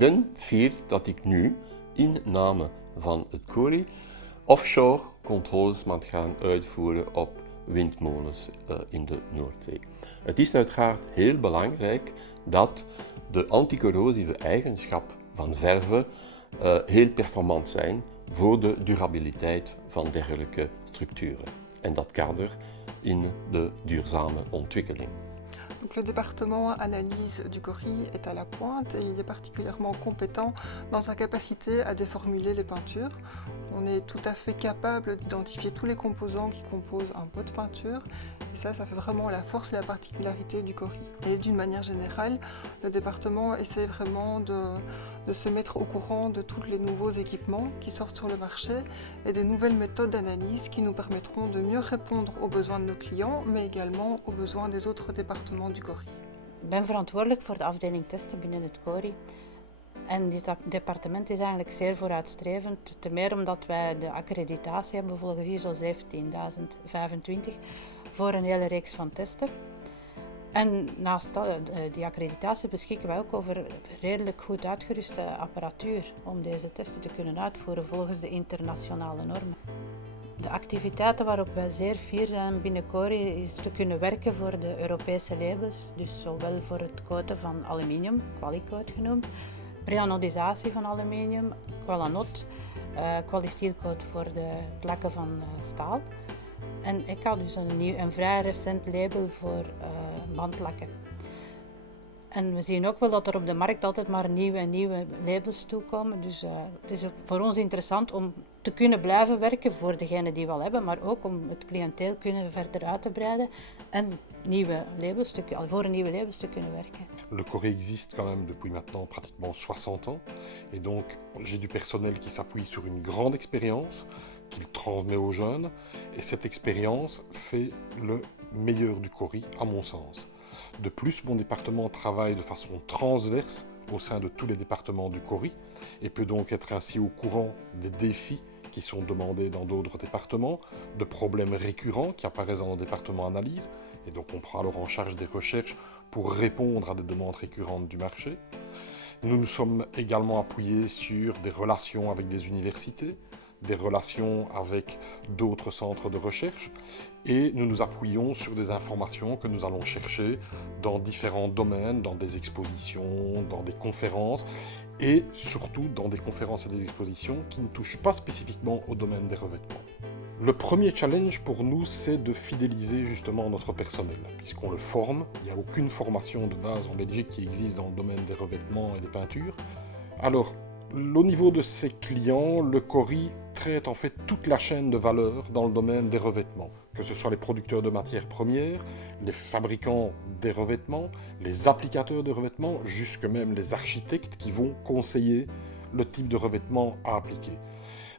ben fier dat ik nu, in naam van het CORI, offshore controles mag gaan uitvoeren op windmolens in de Noordzee. Het is uiteraard heel belangrijk dat de anticorrosieve eigenschap van verven heel performant zijn voor de durabiliteit van dergelijke structuren. En dat kader in de duurzame ontwikkeling. Donc le département analyse du CORI est à la pointe et il est particulièrement compétent dans sa capacité à déformuler les peintures. On est tout à fait capable d'identifier tous les composants qui composent un pot de peinture et ça fait vraiment la force et la particularité du CORI. Et d'une manière générale, le département essaie vraiment de se mettre au courant de tous les nouveaux équipements qui sortent sur le marché et des nouvelles méthodes d'analyse qui nous permettront de mieux répondre aux besoins de nos clients, mais également aux besoins des autres départements du CORI. Ik ben verantwoordelijk voor de afdeling testen binnen het CORI. En dit departement is eigenlijk zeer vooruitstrevend, te meer omdat wij de accreditatie hebben volgens ISO 17025 voor een hele reeks van testen. En naast die accreditatie beschikken wij ook over redelijk goed uitgeruste apparatuur om deze testen te kunnen uitvoeren volgens de internationale normen. De activiteiten waarop wij zeer fier zijn binnen CORI is te kunnen werken voor de Europese labels, dus zowel voor het coaten van aluminium, Qualicoat genoemd, reanodisatie van aluminium, Qualanot, Qualisteelcoat voor het lakken van staal. En ik had dus een vrij recent label voor bandlakken. En we zien ook wel dat er op de markt altijd maar nieuwe labels toekomen. Dus het is voor ons interessant om te kunnen blijven werken voor degenen die we al hebben, maar ook om het cliënteel kunnen verder uit te breiden en voor een nieuwe labels te kunnen werken. Le CORI existe quand même depuis maintenant pratiquement 60 ans et donc j'ai du personnel qui s'appuie sur une grande expérience qu'il transmet aux jeunes et cette expérience fait le meilleur du CORI à mon sens. De plus, mon département travaille de façon transverse au sein de tous les départements du CORI et peut donc être ainsi au courant des défis qui sont demandés dans d'autres départements, de problèmes récurrents qui apparaissent dans nos départements analyse, et donc on prend alors en charge des recherches pour répondre à des demandes récurrentes du marché. Nous nous sommes également appuyés sur des relations avec des universités, des relations avec d'autres centres de recherche et nous nous appuyons sur des informations que nous allons chercher dans différents domaines, dans des expositions, dans des conférences et surtout dans des conférences et des expositions qui ne touchent pas spécifiquement au domaine des revêtements. Le premier challenge pour nous, c'est de fidéliser justement notre personnel, puisqu'on le forme. Il n'y a aucune formation de base en Belgique qui existe dans le domaine des revêtements et des peintures. Alors, au niveau de ses clients, le CORI traite en fait toute la chaîne de valeur dans le domaine des revêtements, que ce soit les producteurs de matières premières, les fabricants des revêtements, les applicateurs de revêtements, jusque même les architectes qui vont conseiller le type de revêtement à appliquer.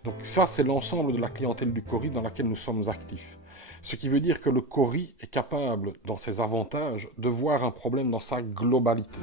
Donc ça, c'est l'ensemble de la clientèle du CORI dans laquelle nous sommes actifs. Ce qui veut dire que le CORI est capable, dans ses avantages, de voir un problème dans sa globalité.